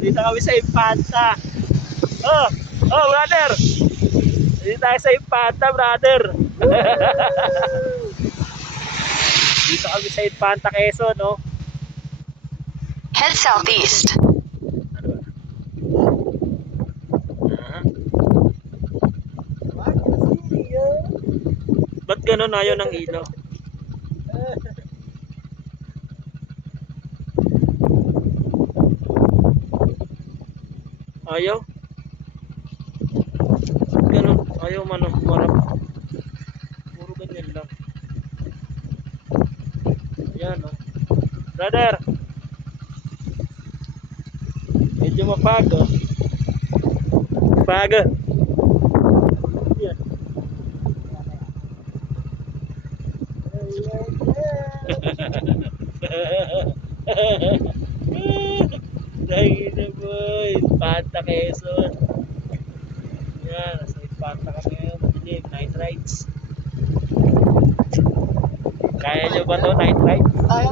Dito kami sa Infanta. Oh, oh brother. Dito tayo sa Infanta, brother. Dito kami sa Infanta, Quezon, no? Head southeast. Ba't ganun ayaw ng ilaw? Ayaw? Ganun, ayaw marap. Puro ganyan lang. Yan, no? Brother! Medyo mapago. Pago. Yan. Dahil na boy, Infanta, Quezon. Yan, nasa Infanta kami ngayon. Dilim, night rides. Kaya nyo ba to, night rides? Kaya